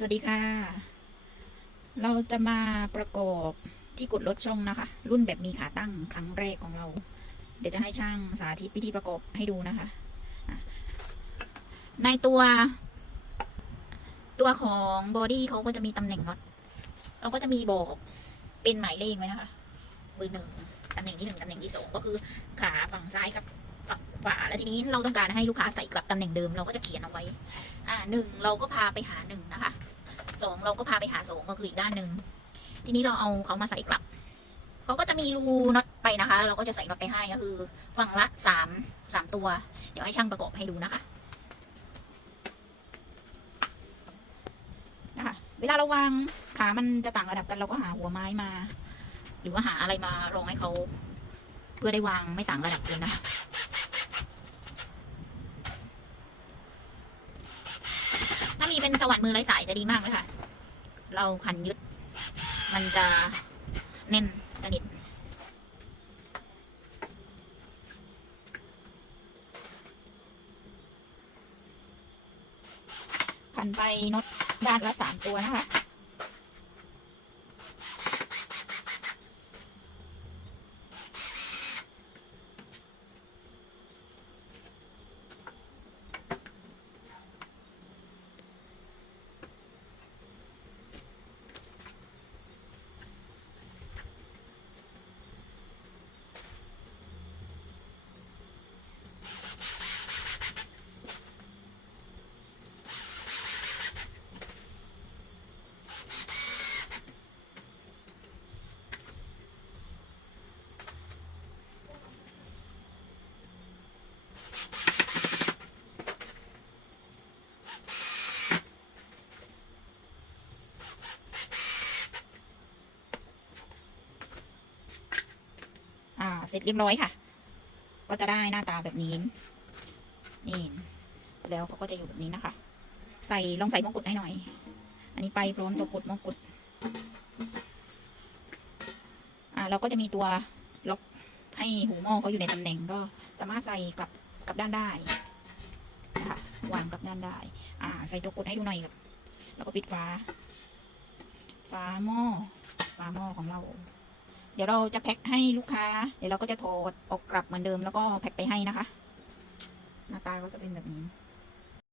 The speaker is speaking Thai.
สวัสดีค่ะ เราจะมาประกอบที่กดลดช่องนะคะ รุ่นแบบมีขาตั้งครั้งแรกของเรา เดี๋ยวจะให้ช่างสาธิตวิธีประกอบให้ดูนะคะ ในตัว ตัวของบอดี้เขาก็จะมีตำแหน่งน็อตเราก็จะมีบอกเป็นหมายเลขไว้นะคะเบอร์หนึ่งตำแหน่งที่หนึ่งตำแหน่งที่สองก็คือขาฝั่งซ้ายกับฝั่งขวาแล้วทีนี้เราต้องการให้ลูกค้าใส่กลับตำแหน่งเดิมเราก็จะเขียนเอาไว้ อ่าหนึ่งเราก็พาไปหาหนึ่งนะคะ งเราก็พาไปหาสงก็คืออีกด้านหนึ่งทีนี้เราเอาเขามาใส่กลับเขาก็จะมีรูน็อตไปนะคะ เราก็จะใส่น็อตไปให้ก็คือฝั่งละสามสามตัว เดี๋ยวให้ช่างประกอบให้ดูนะคะนะคะเวลาเราวางขามันจะต่างระดับกันเราก็หาหัวไม้มา หรือว่าหาอะไรมารองให้เขาเพื่อได้วางไม่ต่างระดับกันนะคะถ้ามีเป็นสว่านมือไร้สายจะดีมากเลยค่ะ เราขันยึด มันจะแน่นสนิทขันไปน็อตด้านละสามตัวนะคะ เสร็จเรียบร้อยค่ะ ก็จะได้หน้าตาแบบนี้ นี่ แล้วเขาก็จะอยู่แบบนี้นะคะ ใส่ลองใส่มงกุฎให้หน่อย อันนี้ไปพร้อมตัวกุดมงกุฎอ่าเราก็จะมีตัวล็อกให้หูหม้อเขาอยู่ในตำแหน่งก็สามารถใส่กลับกลับด้านได้นะคะวางกลับด้านได้ อ่า ใส่ตัวกดให้ดูหน่อยครับแล้วก็ปิดฝาฝาหม้อฝาหม้อของเรา เดี๋ยวเราจะแพ็คให้ลูกค้า เดี๋ยวเราก็จะโทรออกกลับเหมือนเดิมแล้วก็แพ็คไปให้นะคะ หน้าตาก็จะเป็นแบบนี้